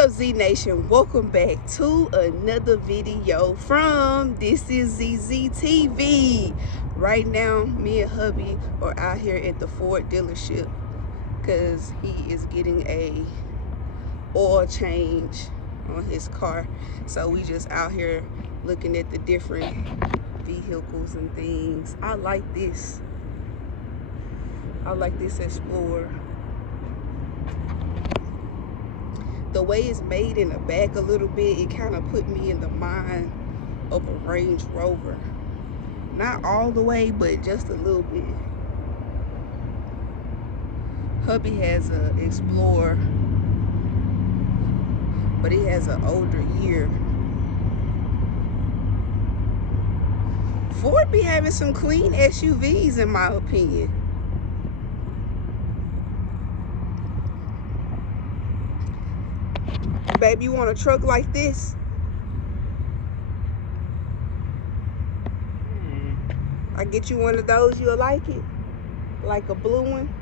up, Z Nation? Welcome back to another video from This Is ZZ TV. Right now, me and hubby are out here at the Ford dealership because he is getting a oil change on his car. So we just out here looking at the different vehicles and things. I like this. I like this Explorer. The way it's made in the back a little bit, it kind of put me in the mind of a Range Rover. Not all the way, but just a little bit. Hubby has an Explorer, but he has an older year. Ford be having some clean SUVs in my opinion. Baby, you want a truck like this? I get you one of those, you'll like it? Like a blue one?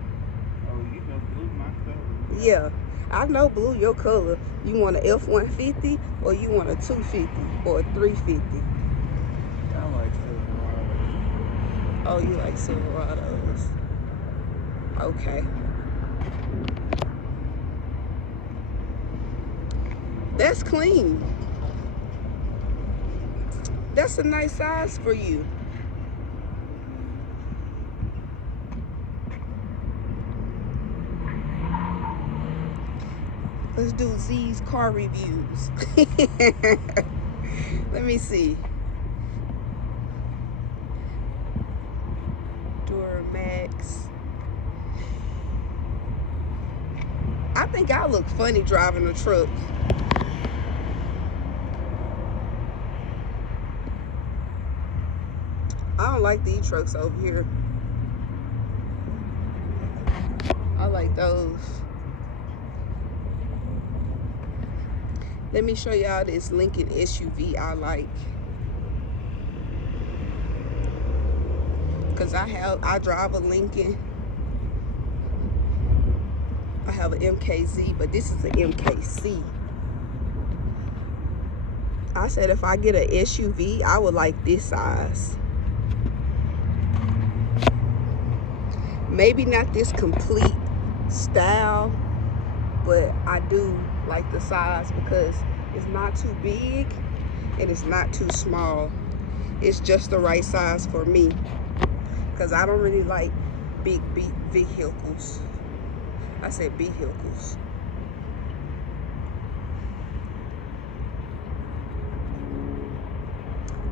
Oh, you know blue my color. Yeah, I know blue your color. You want an F-150 or you want a 250 or a 350? I like Silverado. Oh, you like Silverados. Okay. That's clean. That's a nice size for you. Let's do Z's car reviews. Let me see. Duramax. I think I look funny driving a truck. I don't like these trucks over here. I like those. Let me show y'all this Lincoln SUV I like. Cause I drive a Lincoln. I have an MKZ, but this is an MKC. I said if I get an SUV, I would like this size. Maybe not this complete style, but I do like the size because it's not too big and it's not too small. It's just the right size for me because I don't really like big vehicles. I said vehicles.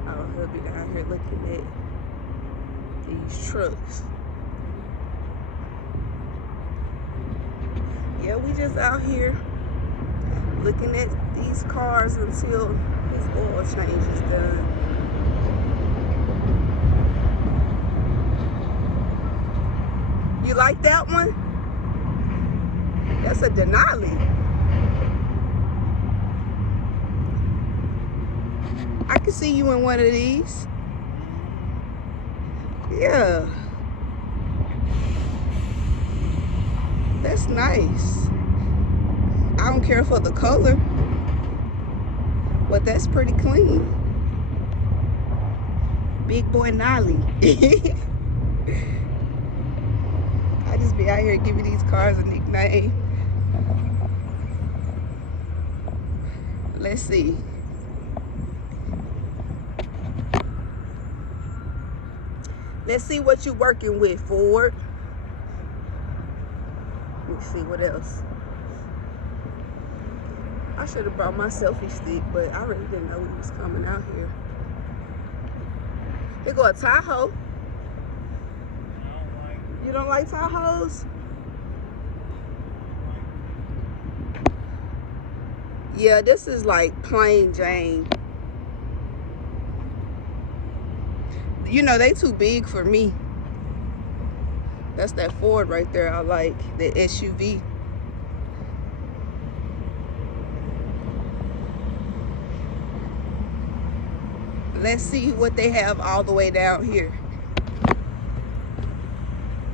Our hubby down here looking at these trucks. Yeah, we just out here looking at these cars until his oil change is done. You like that one? That's a Denali. I can see you in one of these. Yeah. That's nice. I don't care for the color, but that's pretty clean. Big boy Nolly. I just be out here giving these cars a nickname. Let's see. Let's see what you're working with, Ford. Let me see what else. I should have brought my selfie stick, but I really didn't know he was coming out here. Here go a Tahoe. You don't like Tahoes? Yeah, this is like plain Jane. You know, they too big for me. That's that Ford right there I like, the SUV. Let's see what they have all the way down here.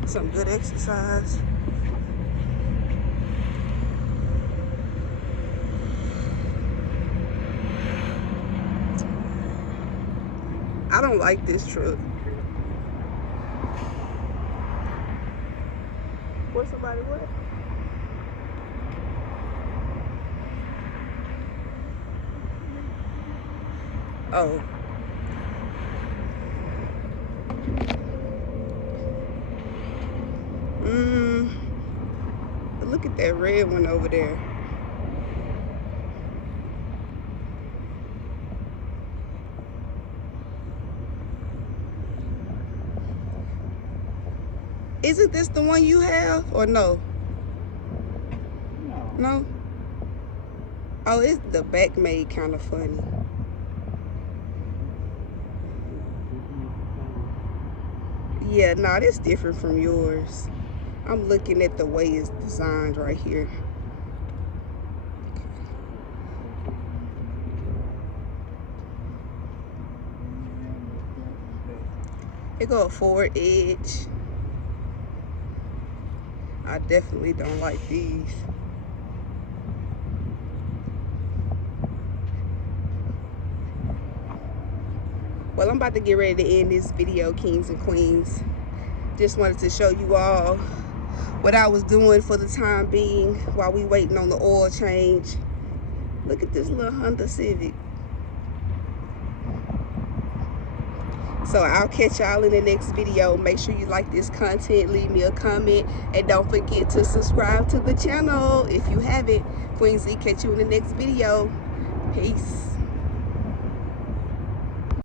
Some good exercise. I don't like this truck. What somebody what? Oh. Look at that red one over there. Isn't this the one you have or no? No? Oh, it's the back made kind of funny. Yeah, nah, that's different from yours. I'm looking at the way it's designed right here. It got a forward edge. I definitely don't like these. Well, I'm about to get ready to end this video, kings and queens. Just wanted to show you all what I was doing for the time being while we waiting on the oil change. Look at this little Honda Civic. So I'll catch y'all in the next video. Make sure you like this content, leave me a comment, and don't forget to subscribe to the channel if you haven't. Queen Z, catch you in the next video. Peace.